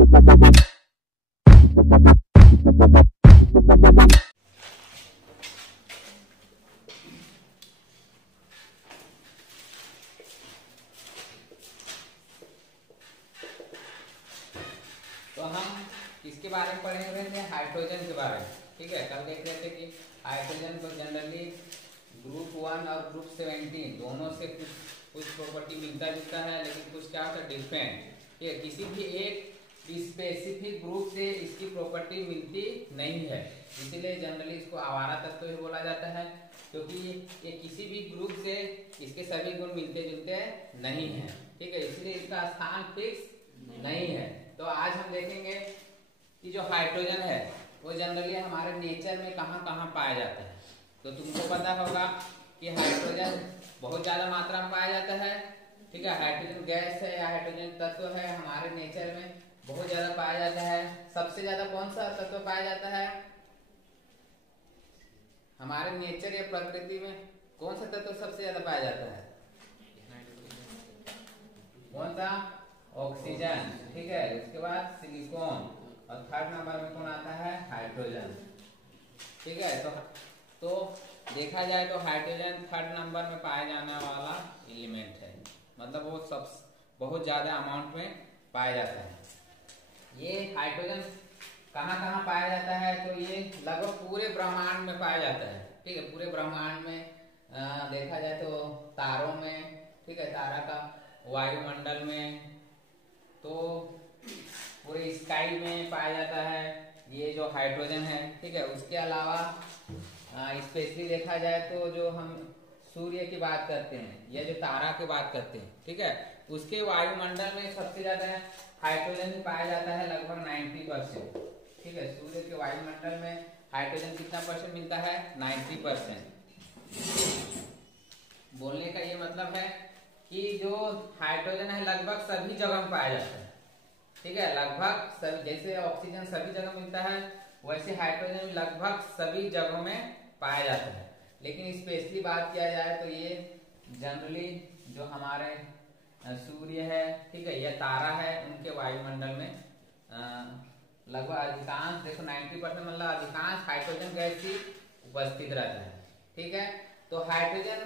तो हम किसके बारे में पढ़े हुए थे? हाइड्रोजन के बारे में। ठीक है, कल देख रहे थे कि हाइड्रोजन को जनरली ग्रुप 1 और ग्रुप 17 दोनों से कुछ प्रॉपर्टी मिलता जुलता है, लेकिन कुछ क्या होता है डिफरेंट। ठीक है, किसी भी एक स्पेसिफिक ग्रुप से इसकी प्रॉपर्टी मिलती नहीं है, इसीलिए जनरली इसको आवारा तत्व भी बोला जाता है, क्योंकि ये किसी भी ग्रुप से इसके सभी गुण मिलते जुलते नहीं है। ठीक है, इसलिए इसका स्थान फिक्स नहीं है। तो आज हम देखेंगे कि जो हाइड्रोजन है वो जनरली हमारे नेचर में कहाँ कहाँ पाया जाता है। तो तुमको पता होगा कि हाइड्रोजन बहुत ज़्यादा मात्रा में पाया जाता है। ठीक है, हाइड्रोजन गैस है या हाइड्रोजन तत्व है हमारे नेचर में बहुत ज़्यादा पाया जाता है। सबसे ज़्यादा कौन सा तत्व पाया जाता है हमारे नेचर या प्रकृति में? कौन सा तत्व सबसे ज़्यादा पाया जाता है? कौन सा? ऑक्सीजन। ठीक है, उसके बाद सिलिकॉन और थर्ड नंबर में कौन आता है? हाइड्रोजन। ठीक है, तो देखा जाए तो हाइड्रोजन थर्ड नंबर में पाया जाने वाला एलिमेंट है, मतलब वो सब बहुत ज़्यादा अमाउंट में पाया जाता है। ये हाइड्रोजन कहाँ कहाँ पाया जाता है? तो ये लगभग पूरे ब्रह्मांड में पाया जाता है। ठीक है, पूरे ब्रह्मांड में देखा जाए तो तारों में, ठीक है, तारा का वायुमंडल में, तो पूरे स्काई में पाया जाता है ये जो हाइड्रोजन है। ठीक है, उसके अलावा स्पेशली देखा जाए तो जो हम सूर्य की बात करते हैं या जो तारा की बात करते हैं, ठीक है, उसके वायुमंडल में सबसे ज्यादा हाइड्रोजन ही पाया जाता है, लगभग 90%। ठीक है, सूर्य के वायुमंडल में हाइड्रोजन कितना परसेंट मिलता है? 90%। बोलने का ये मतलब है कि जो हाइड्रोजन है लगभग सभी जगह में पाया जाता है। ठीक है, लगभग सभी, जैसे ऑक्सीजन सभी जगह मिलता है वैसे हाइड्रोजन लगभग सभी जगहों में पाया जाता है। लेकिन स्पेशली बात किया जाए तो ये जनरली जो हमारे सूर्य है, ठीक है, या तारा है, उनके वायुमंडल में लगभग अधिकांश, देखो 90% मतलब अधिकांश हाइड्रोजन गैस ही उपस्थित रहता है। ठीक है, तो हाइड्रोजन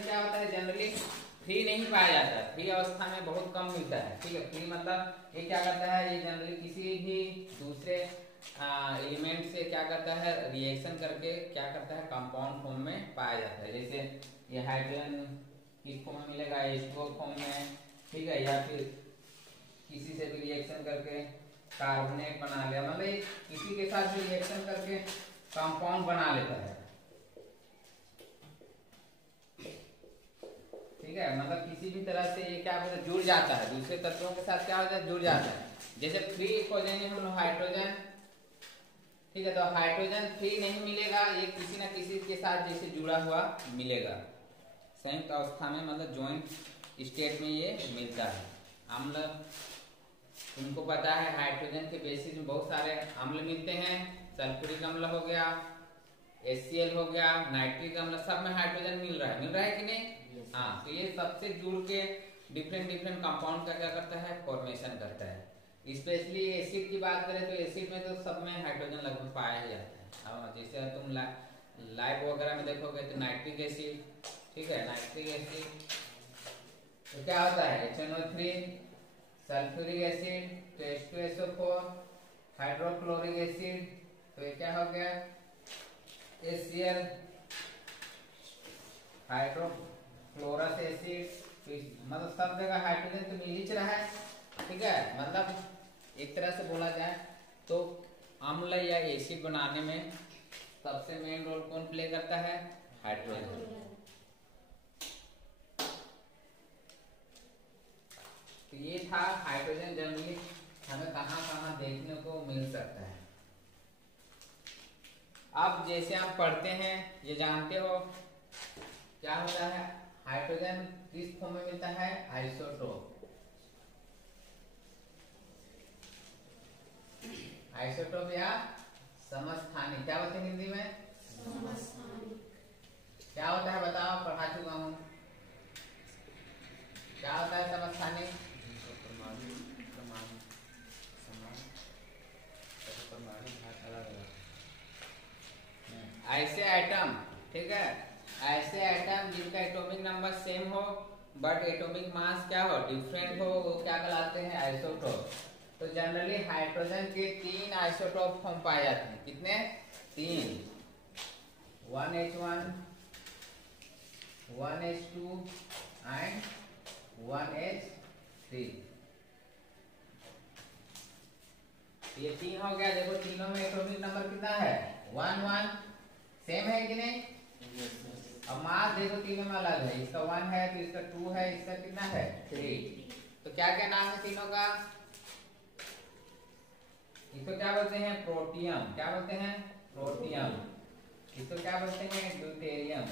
क्या होता है जनरली फ्री नहीं पाया जाता है, फ्री अवस्था में बहुत कम मिलता है। ठीक है, फ्री मतलब ये क्या करता है, ये जनरली किसी भी दूसरे एलिमेंट से क्या करता है, रिएक्शन करके क्या करता है, कंपाउंड फॉर्म में पाया जाता है। जैसे ये हाइड्रोजन किस फॉर्म में मिलेगा? H2O फॉर्म में। ठीक है, या फिर किसी से भी रिएक्शन करके कार्बोनेट बना लिया, मतलब किसी के साथ भी रिएक्शन करके कंपाउंड बना लेता है। ठीक है, मतलब किसी भी तरह से ये क्या होता है, जुड़ जाता है दूसरे तत्वों के साथ, क्या होता है, जुड़ जाता है। जैसे फ्री हो जाएंगे हम लोग हाइड्रोजन। ठीक है, तो हाइड्रोजन फ्री नहीं मिलेगा, ये किसी ना किसी के साथ जैसे जुड़ा हुआ मिलेगा, संयुक्त अवस्था में, मतलब जॉइंट स्टेट में ये मिलता है। अम्ल, तुमको पता है हाइड्रोजन के बेसिस में बहुत सारे अम्ल मिलते हैं। सल्फ्यूरिक अम्ल हो गया, HCl हो गया, नाइट्रिक अम्ल, सब में हाइड्रोजन मिल रहा है कि नहीं? हाँ, तो ये सबसे जुड़ के डिफरेंट कंपाउंड का क्या करता है, फॉर्मेशन करता है। स्पेशली एसिड की बात करें तो एसिड में तो सब में हाइड्रोजन लगभग पाया ही जाता है। अब जैसे तुम लाइव वगैरह में देखोगे तो नाइट्रिक एसिड, ठीक है, नाइट्रिक एसिड तो क्या होता है, HNO3, सल्फ्यूरिक एसिड तो H2SO4, हाइड्रोक्लोरिक एसिड तो ये क्या हो गया, HCl, हाइड्रोक्लोरस एसिड। तो मतलब सब जगह हाइड्रोजन तो मिल ही रहा है। ठीक है, मतलब एक तरह से बोला जाए तो अम्ल या एसिड बनाने में सबसे मेन रोल कौन प्ले करता है? हाइड्रोजन। तो ये था हाइड्रोजन जनरली हमें कहाँ कहाँ देखने को मिल सकता है। अब जैसे हम पढ़ते हैं, ये जानते हो क्या होता है, हाइड्रोजन किस फॉर्म में मिलता है? आइसोटोप। आइसोटोप या समस्थानी, क्या होते हैं हिंदी में? समस्थानी। क्या होता है बताओ, पढ़ा चुका हूँ। क्या होता है समस्थानी? नंबर सेम हो बट एटॉमिक मास क्या हो, डिफरेंट हो, वो क्या कहलाते हैं, आइसोटोप। तो जनरली हाइड्रोजन के 3 आइसोटोप फॉर्म पाए जाते हैं। कितने? 3, 1H1, 1H2 एंड 1H3। ये 3 हो गया। देखो तीनों में एटॉमिक नंबर कितना है, 1 1, सेम है कि नहीं? अब मास देखो तीनों में अलग है, इसका 1 है तो इसका 2 है, इसका कितना है 3। तो क्या क्या नाम है तीनों का? इसको क्या बोलते हैं, प्रोटियम। क्या बोलते हैं, प्रोटियम। इसको क्या बोलते हैं, ड्यूटेरियम।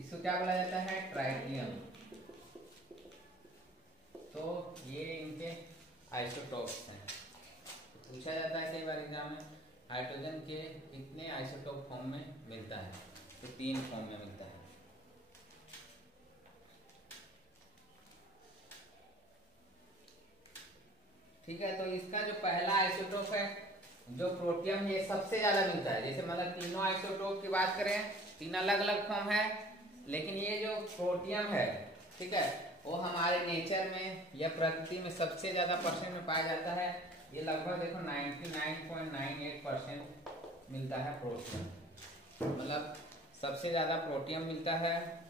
इसको क्या बोला जाता है, ट्राइटियम। तो ये इनके आइसोटोप्स हैं। तो पूछा जाता है कई बार एग्जाम में, हाइड्रोजन के कितने आइसोटोप फॉर्म में मिलता है? तो 3 फॉर्म में मिलता है। ठीक है, तो इसका जो पहला आइसोटोप है जो प्रोटियम, ये सबसे ज्यादा मिलता है। जैसे मतलब तीनों आइसोटोप की बात करें, 3 अलग अलग फॉर्म है, लेकिन ये जो प्रोटियम है, ठीक है, वो हमारे नेचर में या प्रकृति में सबसे ज्यादा परसेंट में पाया जाता है। ये लगभग देखो 99.98% मिलता है प्रोटियम, मतलब सबसे ज्यादा प्रोटियम मिलता है।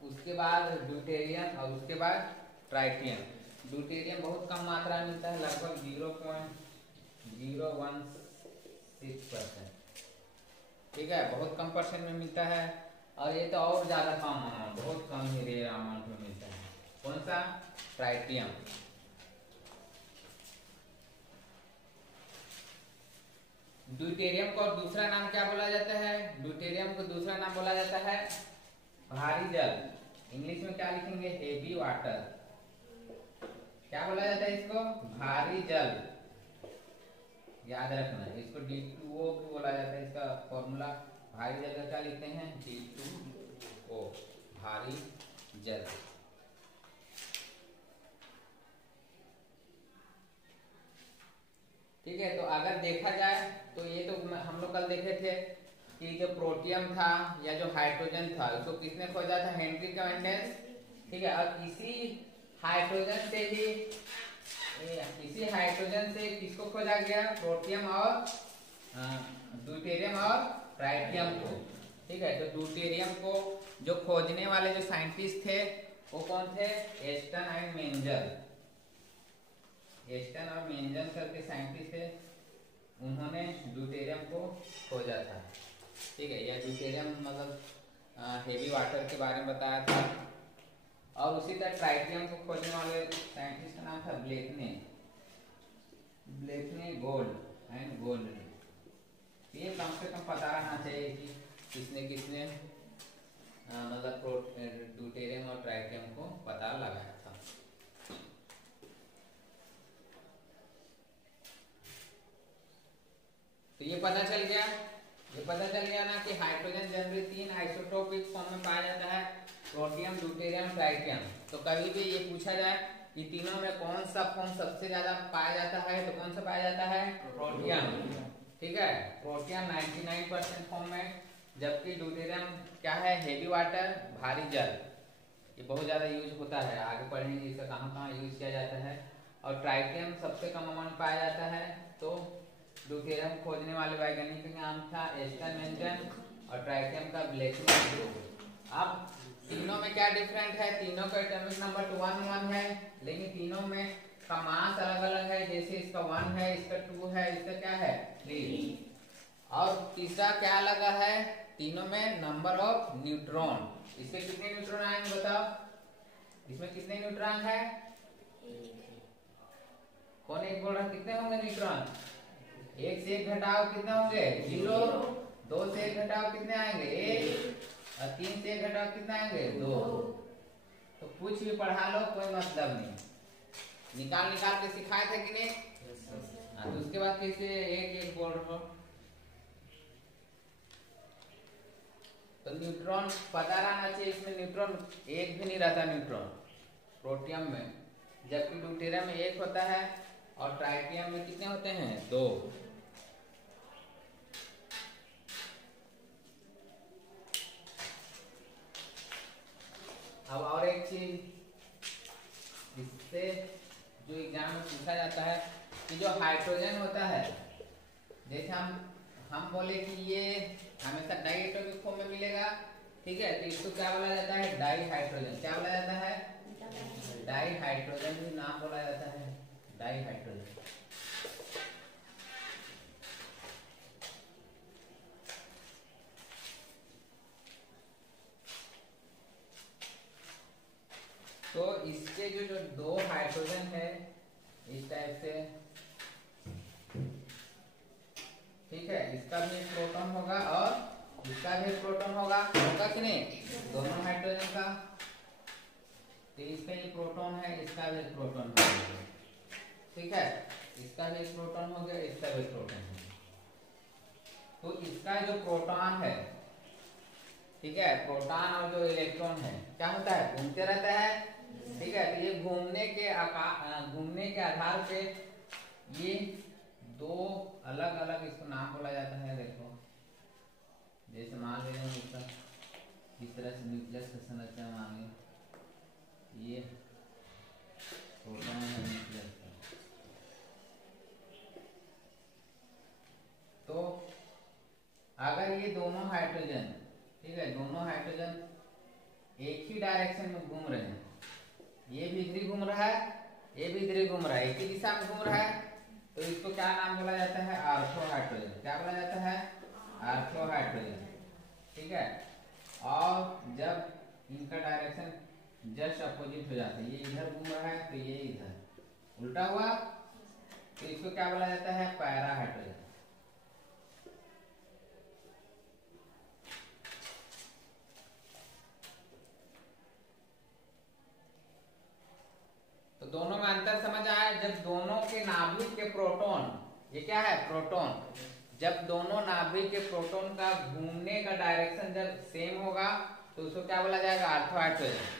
उसके बाद ड्यूटेरियम और उसके बाद ट्राइटियम। ड्यूटेरियम बहुत कम मात्रा में मिलता है, लगभग 0.016%। ठीक है, बहुत कम परसेंट में मिलता है। और ये तो और ज्यादा कम अमाउंट, बहुत कम ही रेयर अमाउंट में मिलता है। कौन सा? ट्राइटियम। ड्यूटेरियम को दूसरा नाम क्या बोला जाता है? ड्यूटेरियम को दूसरा नाम बोला जाता है भारी जल। इंग्लिश में क्या लिखेंगे? Heavy water. क्या बोला जाता है इसको? भारी जल। याद रखना, इसको D2O बोला जाता है। इसका फॉर्मूला भारी जल का क्या लिखते हैं? D2O, भारी जल। ठीक है, तो अगर देखा जाए तो ये तो हम लोग कल देखे थे कि जो प्रोटियम था या जो हाइड्रोजन था, उसको किसने खोजा था? Henry Cavendish. ठीक है, अब इसी हाइड्रोजन से किसको खोजा गया? प्रोटियम और ड्यूटेरियम और ट्राइटियम को। ठीक है, तो ड्यूटेरियम को जो खोजने वाले जो साइंटिस्ट थे वो कौन थे? Aston and मेंजर। एस्टन और मेंजर करके साइंटिस्ट थे, उन्होंने ड्यूटेरियम को खोजा था। ठीक है, यह ड्यूटेरियम मतलब हेवी वाटर के बारे में बताया था। और उसी तरह ट्राइटियम को खोजने वाले साइंटिस्ट का नाम था ब्लेकने गोल्ड एंड गोल्ड। ये कम से कम पता रहना चाहिए कि किसने किसने मतलब ड्यूटेरियम और ट्राइटियम को पता लगाया था। तो ये पता चल गया ना कि हाइड्रोजन जनरली 3 आइसोटोपिक फॉर्म में पाया जाता है, प्रोटियम, ड्यूटेरियम, ट्राइटियम। तो कभी भी ये पूछा जाए कि तीनों में कौन सा फॉर्म सबसे ज्यादा पाया जाता है, तो कौन सा पाया जाता है? प्रोटियम। ठीक है, प्रोटियम 99% फॉर्म में, जबकि ड्यूटेरियम क्या है? हेवी वाटर, भारी जल। ये बहुत ज्यादा यूज होता है, आगे पढ़ेंगे इसका कहाँ यूज किया जाता है। और ट्राइटियम सबसे कम अमाउंट पाया जाता है। तो ड्यूटेरियम खोजने वाले वैज्ञानिक का नाम था एस्टन मेंजर और ट्राइटियम का ब्लेकने गोल्ड। अब तीनों में क्या डिफरेंट है? तीनों का एटॉमिक नंबर 1 1 है, लेकिन तीनों में का मास अलग अलग है। जैसे इसका 1 है, इसका 2 है, इसका क्या है? 3। और तीसरा क्या लगा है? तीनों में नंबर ऑफ न्यूट्रॉन। इसमें कितने न्यूट्रॉन आएंगे बताओ? इसमें कितने न्यूट्रॉन है? कौन एक बोल रहा? कितने होंगे न्यूट्रॉन? 1 से 1 घटाओ कितने होंगे? 0। 2 से 1 घटाओ कितने आएंगे? 1। और 3 से 1 घटाओ कितने आएंगे? 2। तो कुछ भी पढ़ा लो, कोई मतलब नहीं। निकाल के सिखाए थे कि नहीं? तो उसके बाद कैसे एक बोल रहे हो? तो न्यूट्रॉन पता रहना चाहिए। इसमें न्यूट्रॉन एक भी नहीं रहता न्यूट्रॉन प्रोटियम में, जबकि ड्यूटेरियम में 1 होता है और ट्राइटियम में कितने होते हैं? 2। अब और एक चीज इससे जो एग्जाम में पूछा जाता है कि जो हाइड्रोजन होता है, जैसे हम बोले कि ये हमेशा डाई एटॉमिक फॉर्म में मिलेगा, ठीक है, तो इसको क्या बोला जाता है, डाई हाइड्रोजन। क्या बोला जाता है, डाई हाइड्रोजन भी नाम बोला जाता है, डाई हाइड्रोजन। तो इसके जो दो हाइड्रोजन है इस टाइप से, ठीक है, इसका भी एक प्रोटॉन होगा और इसका भी एक प्रोटॉन होगा कि नहीं, दोनों हाइड्रोजन का। तो इसका एक प्रोटॉन है, इसका भी एक प्रोटॉन है, ठीक है, इसका भी एक प्रोटॉन हो गया, इसका भी प्रोटॉन है। तो इसका जो प्रोटॉन है, ठीक है, प्रोटॉन और जो इलेक्ट्रॉन है क्या होता है, घूमते रहता है, ठीक है। तो ये घूमने के आधार पे ये दो अलग अलग इसको नाम बोला जाता है। देखो जैसे मान ले इसका इस तरह से न्यूक्लियस का संरचना मान ली, ये प्रोटॉन है न्यूक्लियस का। तो अगर ये दोनों हाइड्रोजन, ठीक है, दोनों हाइड्रोजन एक ही डायरेक्शन में घूम रहे हैं, ये भी इधर घूम रहा है, ये भी इधर घूम रहा है, एक ही दिशा में घूम रहा है, तो इसको क्या नाम बोला जाता है, आर्थो हाइड्रोजन। क्या बोला जाता है, आर्थो हाइड्रोजन, ठीक है। और जब इनका डायरेक्शन जस्ट अपोजिट हो जाता है, ये इधर घूम रहा है तो ये इधर उल्टा हुआ, तो इसको क्या बोला जाता है, पैरा हाइड्रोजन। तो दोनों में अंतर समझ आया। जब दोनों के नाभिक के प्रोटॉन, ये क्या है, प्रोटॉन, जब दोनों नाभिक के प्रोटॉन का घूमने का डायरेक्शन जब सेम होगा तो उसको क्या बोला जाएगा, आर्थो हाइड्रोजन।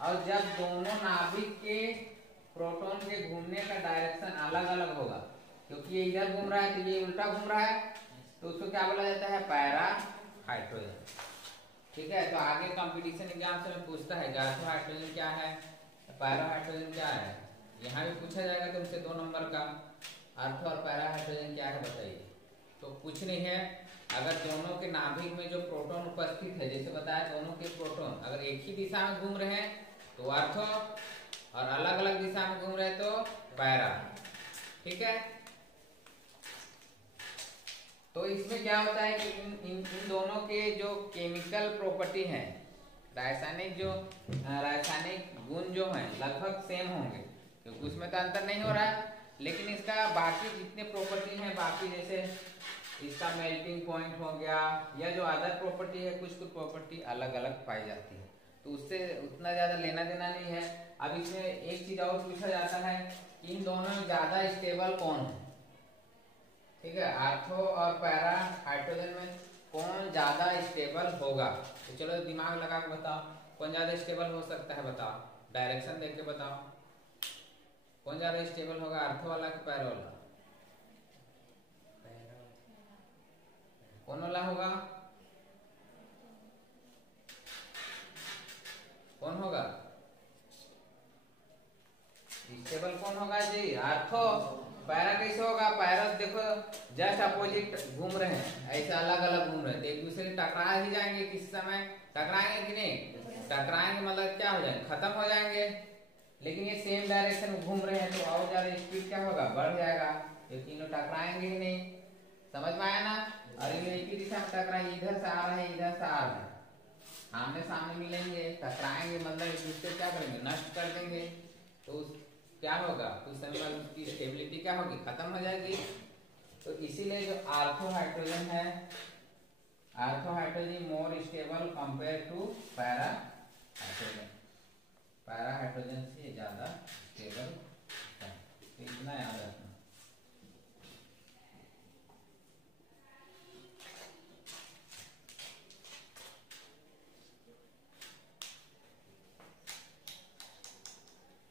और जब दोनों नाभिक के प्रोटॉन के घूमने का डायरेक्शन अलग अलग होगा, क्योंकि ये इधर घूम रहा है तो ये उल्टा घूम रहा है, तो उसको क्या बोला जाता है, पैरा हाइड्रोजन, ठीक है। तो आगे कंपटीशन एग्जाम से पूछता है आर्थो हाइड्रोजन क्या है, पैरा हाइड्रोजन क्या है, यहाँ भी पूछा जाएगा तुमसे 2 नंबर का, आर्थो और पैरा हाइड्रोजन क्या है बताइए। तो कुछ नहीं है, अगर दोनों के नाभिक में जो प्रोटॉन उपस्थित है, जैसे बताया दोनों के प्रोटॉन अगर एक ही दिशा में घूम रहे हैं तो आर्थो, और अलग अलग दिशा में घूम रहे तो पैरा, ठीक है। तो इसमें क्या होता है कि इन दोनों के जो केमिकल प्रॉपर्टी हैं, रासायनिक गुण जो हैं लगभग सेम होंगे, क्योंकि उसमें तो अंतर नहीं हो रहा है, लेकिन इसका बाकी जितने प्रॉपर्टी हैं, बाकी जैसे इसका मेल्टिंग पॉइंट हो गया या जो अदर प्रॉपर्टी है, कुछ प्रॉपर्टी अलग अलग पाई जाती है, तो उससे उतना ज्यादा लेना देना नहीं है। अब इसमें एक चीज और पूछा जाता है कि इन दोनों में ज्यादा स्टेबल कौन है, ठीक है, आर्थो और पैरा हाइड्रोजन में कौन ज्यादा स्टेबल होगा। तो चलो दिमाग लगा के बताओ कौन ज्यादा स्टेबल हो सकता है, बताओ, डायरेक्शन देख के बताओ कौन ज्यादा स्टेबल होगा, आर्थो वाला कि पैरा वाला, कौन वाला होगा, कौन होगा स्टेबल, कौन होगा जी, आर्थो। पैरा कैसे होगा, पैरा देखो जस्ट अपोजिट घूम रहे हैं, ऐसे अलग अलग घूम रहे हैं, तो एक दूसरे से टकरा ही जाएंगे, किस समय टकराएंगे कि नहीं, टकराएंगे मतलब क्या हो जाएंगे, खत्म हो जाएंगे। लेकिन ये सेम डायरेक्शन में घूम रहे हैं तो और ज्यादा स्पीड क्या होगा, बढ़ जाएगा, ये तीनों टकराएंगे ही नहीं, समझ में आया ना। और ये एक ही दिशा में टकराएंगे, इधर से आ रहे हैं, इधर से आ रहे हैं, आमने सामने मिलेंगे, टकराएंगे मतलब एक दूसरे क्या करेंगे, नष्ट कर देंगे, तो क्या होगा, कुछ समय बाद उसकी स्टेबिलिटी क्या होगी, खत्म हो जाएगी। तो इसीलिए जो आर्थो हाइड्रोजन है, ortho hydrogen more stable compare to para hydrogen, para hydrogen से ज्यादा स्टेबल है, तो इतना याद रखना।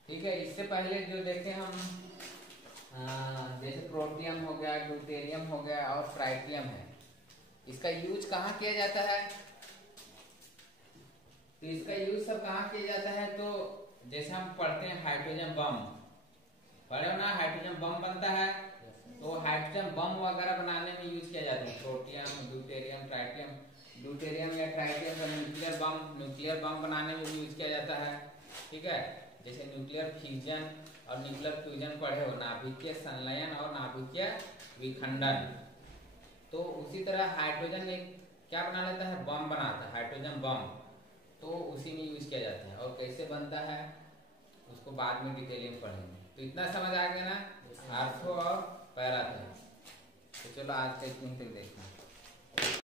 ठीक है, इससे पहले जो देखे हम जैसे प्रोटियम हो गया, ड्यूटेरियम हो गया और ट्राइटियम है, इसका यूज कहाँ किया जाता है, तो तो इसका यूज सब कहाँ किया जाता है? तो जैसे हम पढ़ते हैं हाइड्रोजन बम, पढ़े हो ना, हाइड्रोजन बम बनता है, तो हाइड्रोजन बम वगैरह बनाने में यूज किया जाता है। प्रोटियम, ड्यूटेरियम, ट्राइटियम, ड्यूटेरियम या ट्राइटियम का न्यूक्लियर बम बनाने में यूज किया जाता है। ठीक है, जैसे न्यूक्लियर फ्यूजन और न्यूक्लियर फ्यूजन पढ़े हो, नाभिकीय संलयन और नाभिकीय विखंडन। तो उसी तरह हाइड्रोजन एक क्या बना लेता है? बम बनाता है, हाइड्रोजन बम, तो उसी में यूज किया जाता है। और कैसे बनता है उसको बाद में डिटेल में पढ़ेंगे। तो इतना समझ आ गया ना, आर्थो और पैरा थे। तो चलो आज तक देखना।